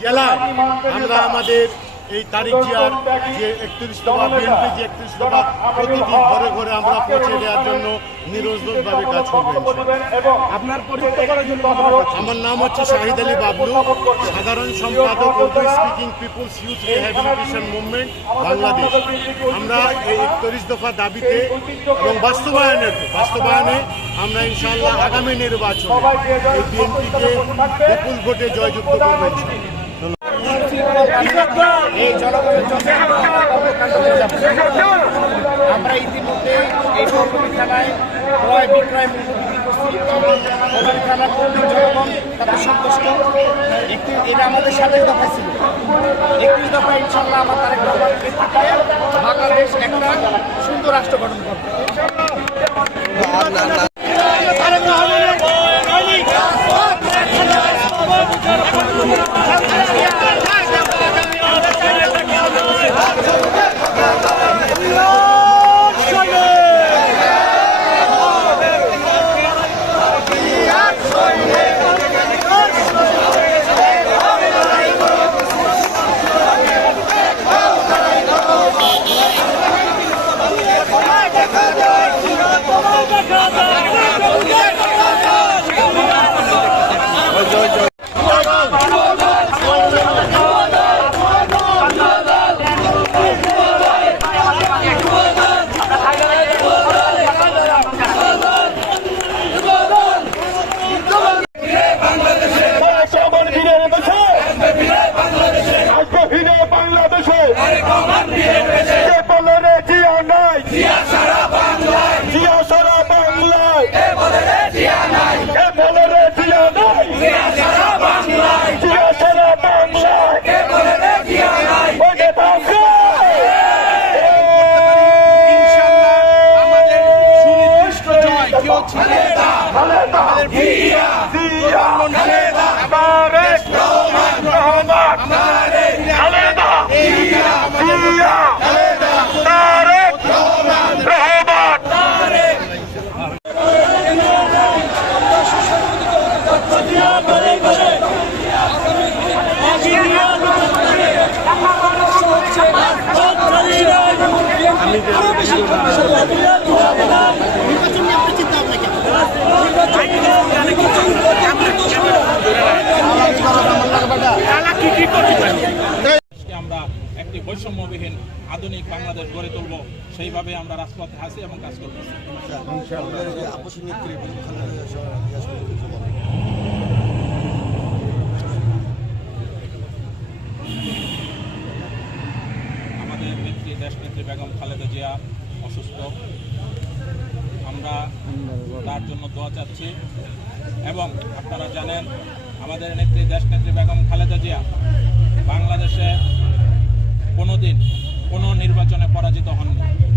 জেলায় আমরা আমাদের এই তারিখ জিয়ার যে একত্রিশ দফা বিএনপি যে একত্রিশ দফা প্রতিটি ঘরে ঘরে আমরা পৌঁছে দেওয়ার জন্য নিরোজভাবে কাজ করবেন আপনার পরিচয় করার জন্য আমার নাম হচ্ছে শাহিদ আলী বাবলু সাধারণ সম্পাদক Urdu speaking peoples youth rehabilitation movement Bangladesh. আমরা এই একত্রিশ দফা দাবিতে এবং বাস্তবায়নের বাস্তবায়নে আমরা ইনশাআল্লাহ আগামী নির্বাচন এই বিএনপিকে বিপুল ভোটে জয়যুক্ত করবেন এই জনগণের আমরা ইতিমধ্যে এই কর্মী থানায় ক্রয় বিক্রয় থানার কর্মী জনগণ তাদের সন্তুষ্ট। একটি এটা আমাদের সাথে দফা ছিল। একটি দফা ইনশাল্লাহ আমার তারেক রহমান নেতৃত্বে বাংলাদেশ একটা সুন্দর রাষ্ট্র গঠন করবে। তারেক রহমান রহমান খালেদা। আমরা একটি বৈষম্যবিহীন আধুনিক বাংলাদেশ গড়ে তুলব। সেইভাবে আমরা রাজপথে আছি এবং কাজ করতেছি। আমাদের নেত্রী, দেশনেত্রী বেগম খালেদা জিয়া অসুস্থ। আমরা তার জন্য দোয়া চাচ্ছি। এবং আপনারা জানেন, আমাদের নেত্রী দেশ নেত্রী বেগম খালেদা জিয়া বাংলাদেশে কোনো দিন কোনো নির্বাচনে পরাজিত হননি।